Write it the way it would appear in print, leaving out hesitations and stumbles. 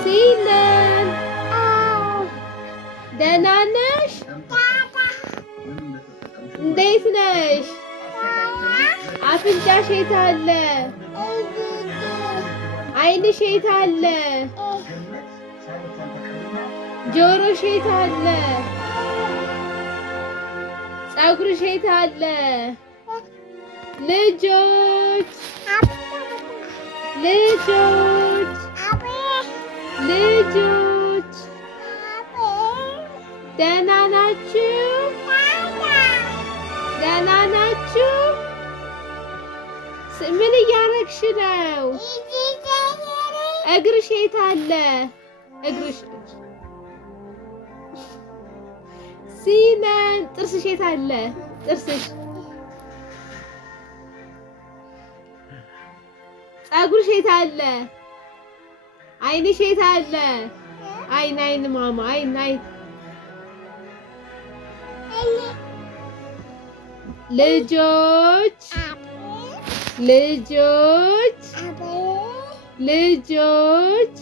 ሲነን ደህና ነሽ? እንዴት ነሽ? አፍንጫሽ የት አለ? ዓይንሽ የት አለ? ጆሮሽ የት አለ? ፀጉርሽ የት አለ? ልጆች ልጆች ልጆች ደህና ናችሁ? ደህና ናችሁ? ምን እያረግሽ ነው? እግርሽ የት አለ? እግርሽ ሲነን ጥርስሽ የት አለ? ጥርስሽ ፀጉርሽ የት አለ? ዓይንሽ የት አለ? ዓይን ማማ ዓይን ልጆች ልጆች ልጆች